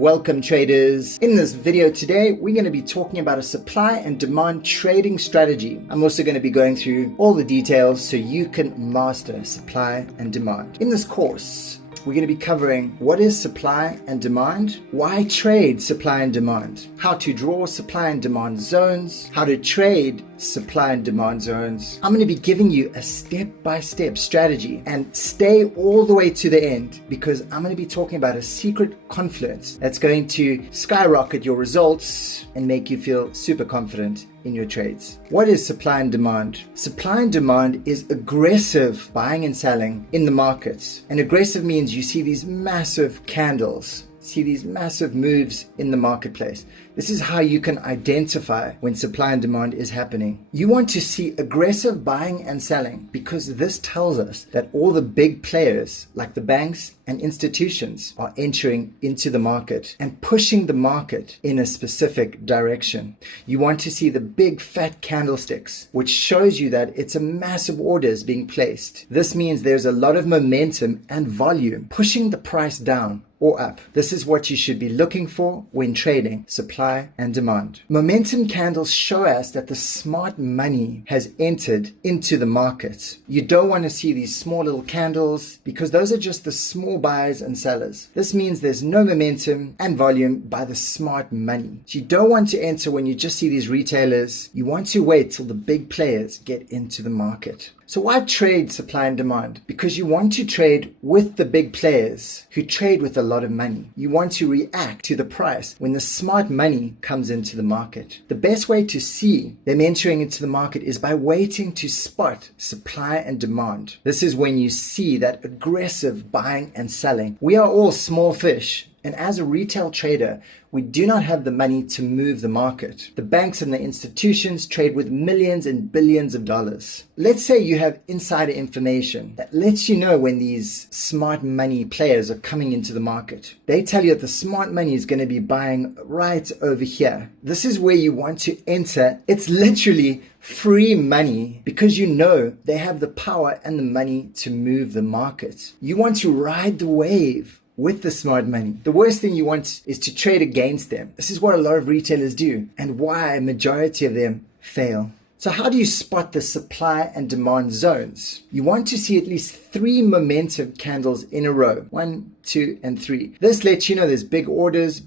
Welcome traders. In this video today, we're going to be talking about a supply and demand trading strategy. I'm also going to be going through all the details so you can master supply and demand. In this course, we're going to be covering what is supply and demand, why trade supply and demand, how to draw supply and demand zones, how to trade supply and demand zones. I'm going to be giving you a step-by-step strategy, and stay all the way to the end because I'm going to be talking about a secret confluence that's going to skyrocket your results and make you feel super confident in your trades. What is supply and demand? Supply and demand is aggressive buying and selling in the markets. And aggressive means you see these massive candles, see these massive moves in the marketplace. This is how you can identify when supply and demand is happening. You want to see aggressive buying and selling because this tells us that all the big players like the banks and institutions are entering into the market and pushing the market in a specific direction. You want to see the big fat candlesticks, which shows you that it's a massive orders being placed. This means there's a lot of momentum and volume pushing the price down or up. This is what you should be looking for when trading supply and demand. Momentum candles show us that the smart money has entered into the market. You don't want to see these small little candles because those are just the small buyers and sellers. This means there's no momentum and volume by the smart money. So you don't want to enter when you just see these retailers. You want to wait till the big players get into the market. So why trade supply and demand? Because you want to trade with the big players who trade with a lot of money. You want to react to the price when the smart money comes into the market. The best way to see them entering into the market is by waiting to spot supply and demand. This is when you see that aggressive buying and selling. We are all small fish. And as a retail trader, we do not have the money to move the market. The banks and the institutions trade with millions and billions of dollars. Let's say you have insider information that lets you know when these smart money players are coming into the market. They tell you that the smart money is going to be buying right over here. This is where you want to enter. It's literally free money because you know they have the power and the money to move the market. You want to ride the wave with the smart money. The worst thing you want is to trade against them. This is what a lot of retailers do and why a majority of them fail. So how do you spot the supply and demand zones? You want to see at least 3 momentum candles in a row. 1, 2, and 3. This lets you know there's big orders,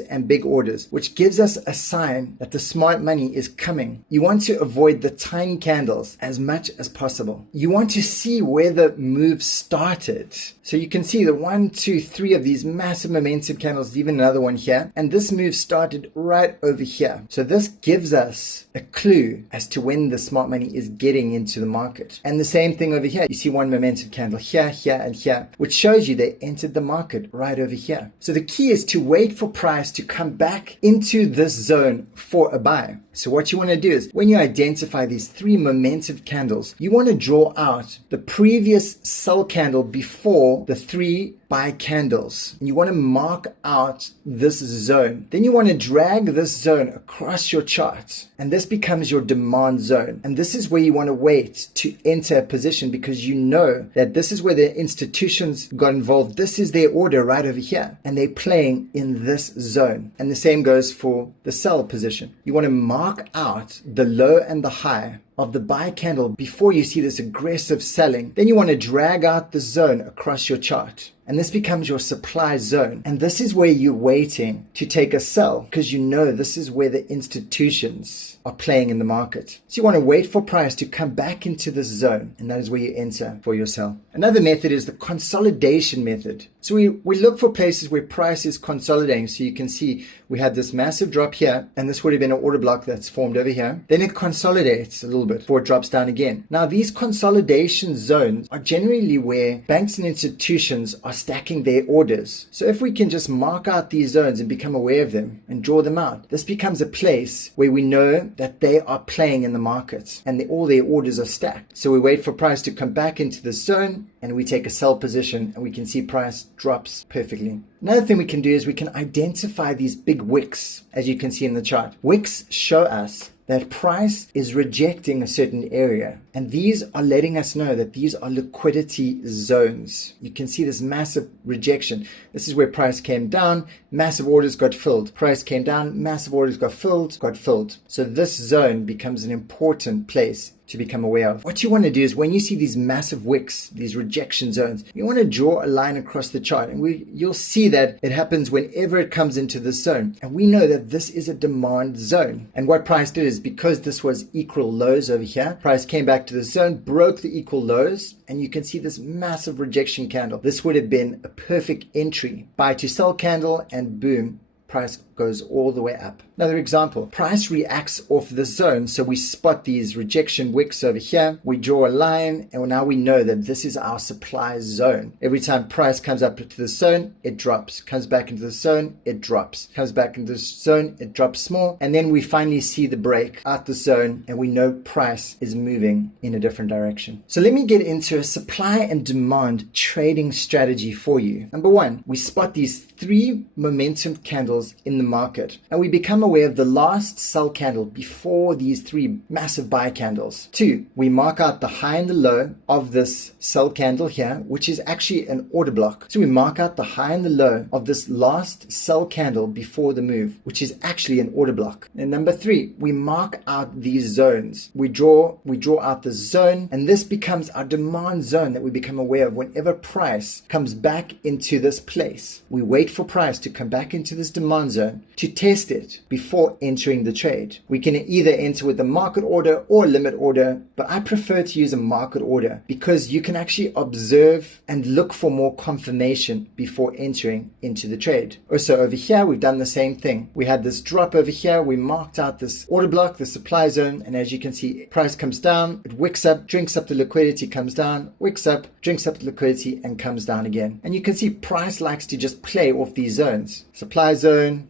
and big orders, which gives us a sign that the smart money is coming. You want to avoid the tiny candles as much as possible. You want to see where the move started. So you can see the 1, 2, 3 of these massive momentum candles, even another one here. And this move started right over here. So this gives us a clue as to when the smart money is getting into the market. And the same thing over here. You see one momentum candle here, here, and here, which shows you they entered the market right over here. So the key is to wait for price to come back into this zone for a buy. So what you want to do is when you identify these 3 momentum candles, you want to draw out the previous sell candle before the 3 buy candles. And you want to mark out this zone. Then you want to drag this zone across your chart. And this becomes your demand zone. And this is where you want to wait to enter a position because you know that this is where the institutions got involved. This is their order right over here. And they're playing in this zone. And the same goes for the sell position. You want to mark out the low and the high of the buy candle before you see this aggressive selling. Then you want to drag out the zone across your chart. And this becomes your supply zone. And this is where you're waiting to take a sell because you know this is where the institutions are playing in the market. So you want to wait for price to come back into this zone. And that is where you enter for your sell. Another method is the consolidation method. So we look for places where price is consolidating. So you can see we had this massive drop here, and this would have been an order block that's formed over here. Then it consolidates a little bit before it drops down again. Now these consolidation zones are generally where banks and institutions are stacking their orders. So if we can just mark out these zones and become aware of them and draw them out, this becomes a place where we know that they are playing in the market and all their orders are stacked. So we wait for price to come back into the zone and we take a sell position and we can see price drops perfectly. Another thing we can do is we can identify these big wicks, as you can see in the chart. Wicks show us that price is rejecting a certain area. And these are letting us know that these are liquidity zones. You can see this massive rejection. This is where price came down, massive orders got filled. Price came down, massive orders got filled. So this zone becomes an important place to become aware of. What you want to do is when you see these massive wicks, these rejection zones, you want to draw a line across the chart, and you'll see that it happens whenever it comes into this zone. And we know that this is a demand zone. And what price did is, because this was equal lows over here, price came back to the zone, broke the equal lows, and you can see this massive rejection candle. This would have been a perfect entry. Buy to sell candle, and boom, price goes all the way up. Another example, price reacts off the zone. So we spot these rejection wicks over here. We draw a line, and now we know that this is our supply zone. Every time price comes up to the zone, it drops. Comes back into the zone, it drops. Comes back into the zone, it drops small. And then we finally see the break out the zone, and we know price is moving in a different direction. So let me get into a supply and demand trading strategy for you. Number one, we spot these 3 momentum candles in the market, and we become aware of the last sell candle before these 3 massive buy candles. 2, we mark out the high and the low of this sell candle here, which is actually an order block. So we mark out the high and the low of this last sell candle before the move, which is actually an order block. And number 3, we mark out these zones. We draw out the zone, and this becomes our demand zone that we become aware of whenever price comes back into this place. We wait for price to come back into this demand zone to test it before entering the trade. We can either enter with a market order or limit order, but I prefer to use a market order because you can actually observe and look for more confirmation before entering into the trade. Also over here, we've done the same thing. We had this drop over here. We marked out this order block, the supply zone, and as you can see, price comes down, it wicks up, drinks up the liquidity, comes down, wicks up, drinks up the liquidity, and comes down again. And you can see price likes to just play off these zones. Supply zone,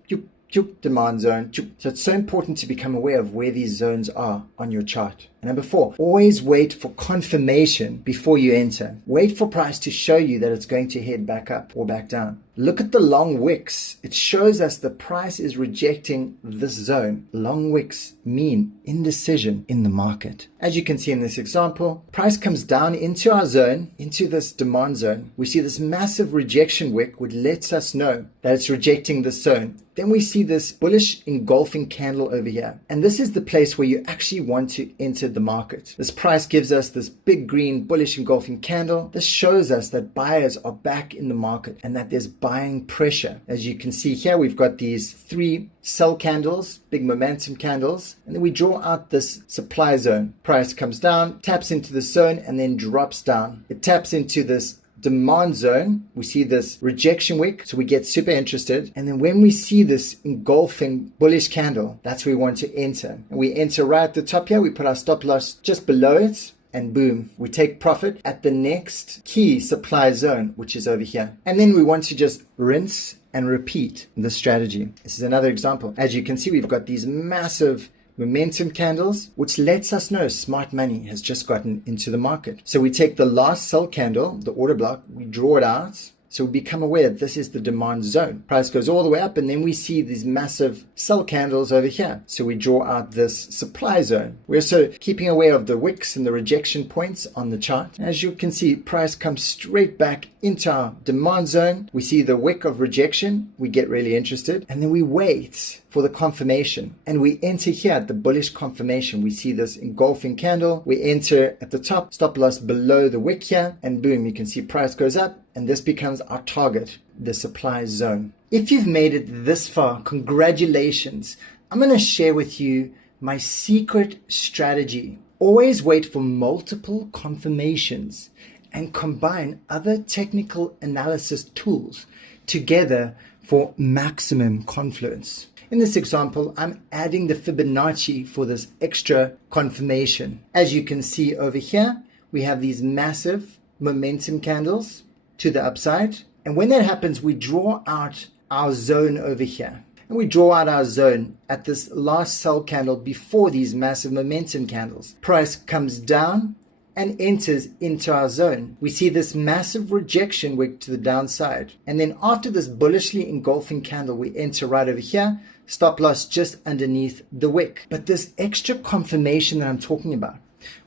demand zone. So it's so important to become aware of where these zones are on your chart. And number 4, always wait for confirmation before you enter. Wait for price to show you that it's going to head back up or back down. Look at the long wicks. It shows us the price is rejecting this zone. Long wicks mean indecision in the market. As you can see in this example, price comes down into our zone, into this demand zone. We see this massive rejection wick, which lets us know that it's rejecting the zone. Then we see this bullish engulfing candle over here. And this is the place where you actually want to enter the market. This price gives us this big green bullish engulfing candle. This shows us that buyers are back in the market and that there's buying pressure. As you can see here, we've got these 3 sell candles, big momentum candles, and then we draw out this supply zone. Price comes down, taps into the zone, and then drops down. It taps into this demand zone. We see this rejection wick, so we get super interested. And then when we see this engulfing bullish candle, that's where we want to enter. And we enter right at the top here. We put our stop loss just below it, and boom, we take profit at the next key supply zone, which is over here. And then we want to just rinse and repeat the strategy. This is another example. As you can see, we've got these massive momentum candles, which lets us know smart money has just gotten into the market. So we take the last sell candle, the order block, we draw it out. So we become aware that this is the demand zone. Price goes all the way up, and then we see these massive sell candles over here. So we draw out this supply zone. We're also keeping aware of the wicks and the rejection points on the chart. As you can see, price comes straight back into our demand zone. We see the wick of rejection. We get really interested, and then we wait for the confirmation. And we enter here at the bullish confirmation. We see this engulfing candle. We enter at the top, stop loss below the wick here, and boom, you can see price goes up. And this becomes our target, the supply zone. If you've made it this far, congratulations. I'm going to share with you my secret strategy. Always wait for multiple confirmations and combine other technical analysis tools together for maximum confluence. In this example, I'm adding the Fibonacci for this extra confirmation. As you can see over here, we have these massive momentum candles to the upside. And when that happens, we draw out our zone over here. And we draw out our zone at this last sell candle before these massive momentum candles. Price comes down and enters into our zone. We see this massive rejection wick to the downside. And then after this bullishly engulfing candle, we enter right over here, stop loss just underneath the wick. But this extra confirmation that I'm talking about,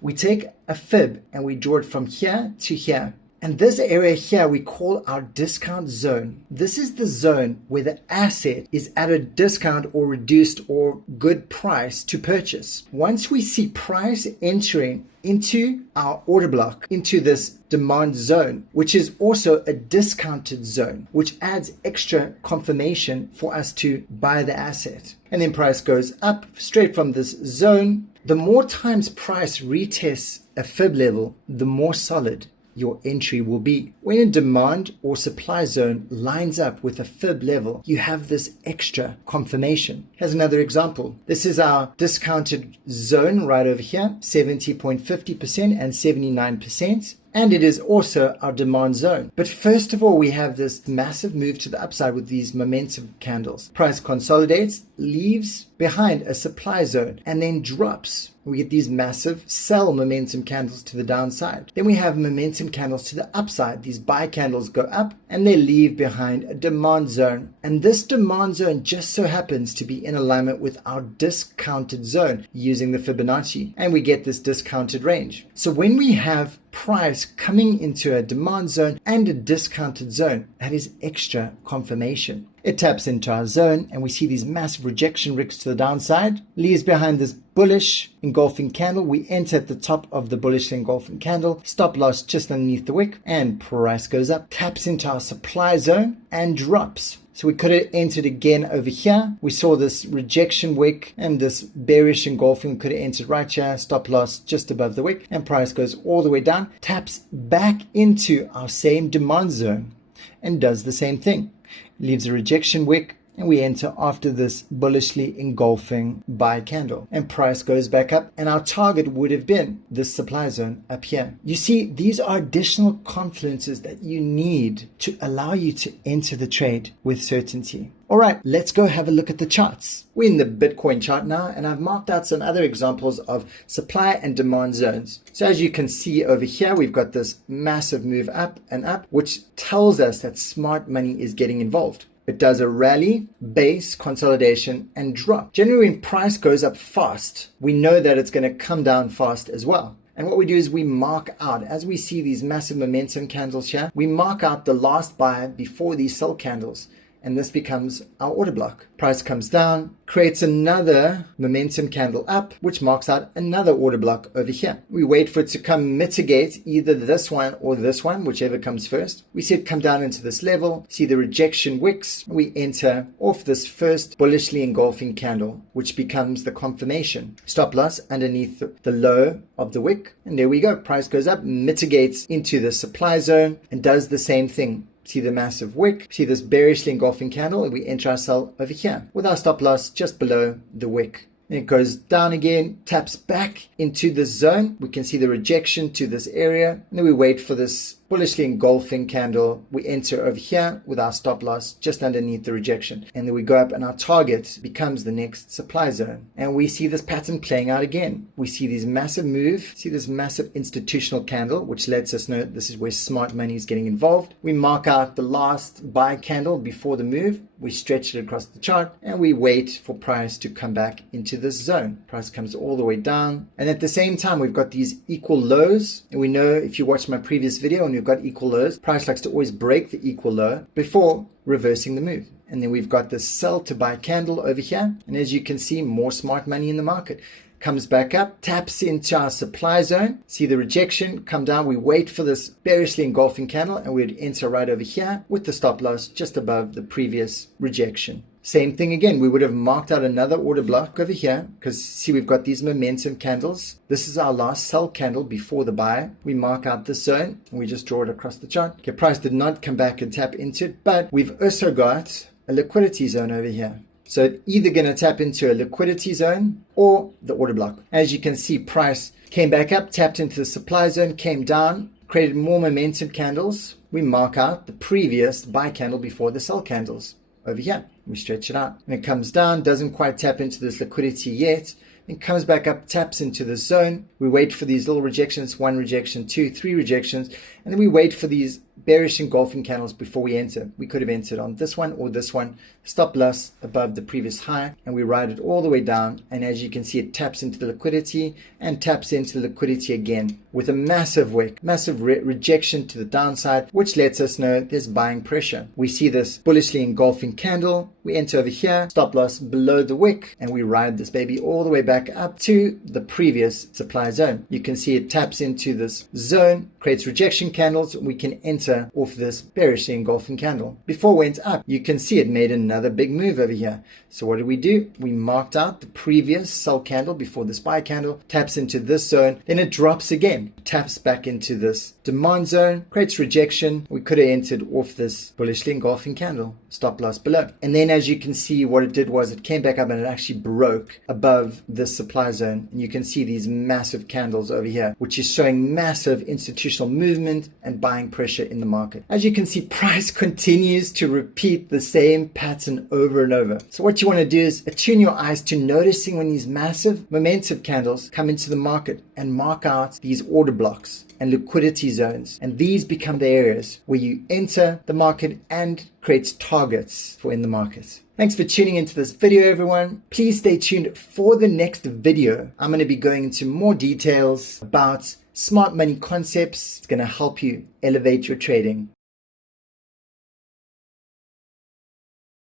we take a fib and we draw it from here to here. And this area here we call our discount zone. This is the zone where the asset is at a discount or reduced or good price to purchase. Once we see price entering into our order block, into this demand zone, which is also a discounted zone, which adds extra confirmation for us to buy the asset. And then price goes up straight from this zone. The more times price retests a fib level, the more solid your entry will be. When a demand or supply zone lines up with a fib level, you have this extra confirmation. Here's another example. This is our discounted zone right over here, 70.50% and 79%. And it is also our demand zone. But first of all, we have this massive move to the upside with these momentum candles. Price consolidates, leaves behind a supply zone, and then drops. We get these massive sell momentum candles to the downside. Then we have momentum candles to the upside. These buy candles go up and they leave behind a demand zone. And this demand zone just so happens to be in alignment with our discounted zone using the Fibonacci. And we get this discounted range. So when we have price coming into a demand zone and a discounted zone, that is extra confirmation. It taps into our zone and we see these massive rejection wicks to the downside, leaves behind this bullish engulfing candle. We enter at the top of the bullish engulfing candle, stop loss just underneath the wick, and price goes up, taps into our supply zone and drops. So we could have entered again over here. We saw this rejection wick and this bearish engulfing. We could have entered right here, stop loss just above the wick, and price goes all the way down, taps back into our same demand zone and does the same thing. Leaves a rejection wick, and we enter after this bullishly engulfing buy candle, and price goes back up, and our target would have been this supply zone up here. You see, these are additional confluences that you need to allow you to enter the trade with certainty. All right, let's go have a look at the charts. We're in the Bitcoin chart now, and I've marked out some other examples of supply and demand zones. So as you can see over here, we've got this massive move up and up, which tells us that smart money is getting involved. It does a rally, base, consolidation, and drop. Generally, when price goes up fast, we know that it's going to come down fast as well. And what we do is we mark out, as we see these massive momentum candles here, we mark out the last buy before these sell candles. And this becomes our order block. Price comes down, creates another momentum candle up, which marks out another order block over here. We wait for it to come mitigate either this one or this one, whichever comes first. We see it come down into this level, see the rejection wicks. We enter off this first bullishly engulfing candle, which becomes the confirmation. Stop loss underneath the low of the wick. And there we go. Price goes up, mitigates into the supply zone, and does the same thing. See the massive wick, see this bearishly engulfing candle, and we enter our sell over here with our stop loss just below the wick. And it goes down again, taps back into this zone. We can see the rejection to this area, and then we wait for this bullishly engulfing candle. We enter over here with our stop loss just underneath the rejection, and then we go up, and our target becomes the next supply zone. And we see this pattern playing out again. We see these massive move, see this massive institutional candle, which lets us know this is where smart money is getting involved. We mark out the last buy candle before the move. We stretch it across the chart, and we wait for price to come back into this zone. Price comes all the way down, and at the same time we've got these equal lows, and we know if you watch my previous video and we've got equal lows, price likes to always break the equal low before reversing the move. And then we've got this sell to buy candle over here, and as you can see, more smart money in the market. Comes back up, taps into our supply zone, see the rejection, come down, we wait for this bearishly engulfing candle, and we'd enter right over here with the stop loss just above the previous rejection. Same thing again, we would have marked out another order block over here, because see we've got these momentum candles. This is our last sell candle before the buy. We mark out this zone, and we just draw it across the chart. Okay, price did not come back and tap into it, but we've also got a liquidity zone over here. So it's either going to tap into a liquidity zone or the order block. As you can see, price came back up, tapped into the supply zone, came down, created more momentum candles. We mark out the previous buy candle before the sell candles over here. We stretch it out. And it comes down, doesn't quite tap into this liquidity yet, then comes back up, taps into the zone. We wait for these little rejections, 1 rejection, 2, 3 rejections, and then we wait for these bearish engulfing candles before we enter. We could have entered on this one or this one, stop loss above the previous high, and we ride it all the way down. And as you can see, it taps into the liquidity and taps into the liquidity again with a massive wick, massive rejection to the downside, which lets us know there's buying pressure. We see this bullishly engulfing candle. We enter over here, stop loss below the wick, and we ride this baby all the way back up to the previous supply zone. You can see it taps into this zone, creates rejection candles. We can enter off this bearishly engulfing candle. Before it went up, you can see it made another big move over here. So what did we do? We marked out the previous sell candle before this buy candle, taps into this zone, then it drops again, taps back into this demand zone, creates rejection. We could have entered off this bullishly engulfing candle, stop loss below. And then as you can see, what it did was it came back up and it actually broke above this supply zone. And you can see these massive candles over here, which is showing massive institutional movement and buying pressure in the market. As you can see, price continues to repeat the same pattern over and over. So what you want to do is attune your eyes to noticing when these massive momentum candles come into the market and mark out these order blocks and liquidity zones. And these become the areas where you enter the market and creates targets for in the market. Thanks for tuning into this video, everyone. Please stay tuned for the next video. I'm going to be going into more details about smart money concepts. It's going to help you elevate your trading.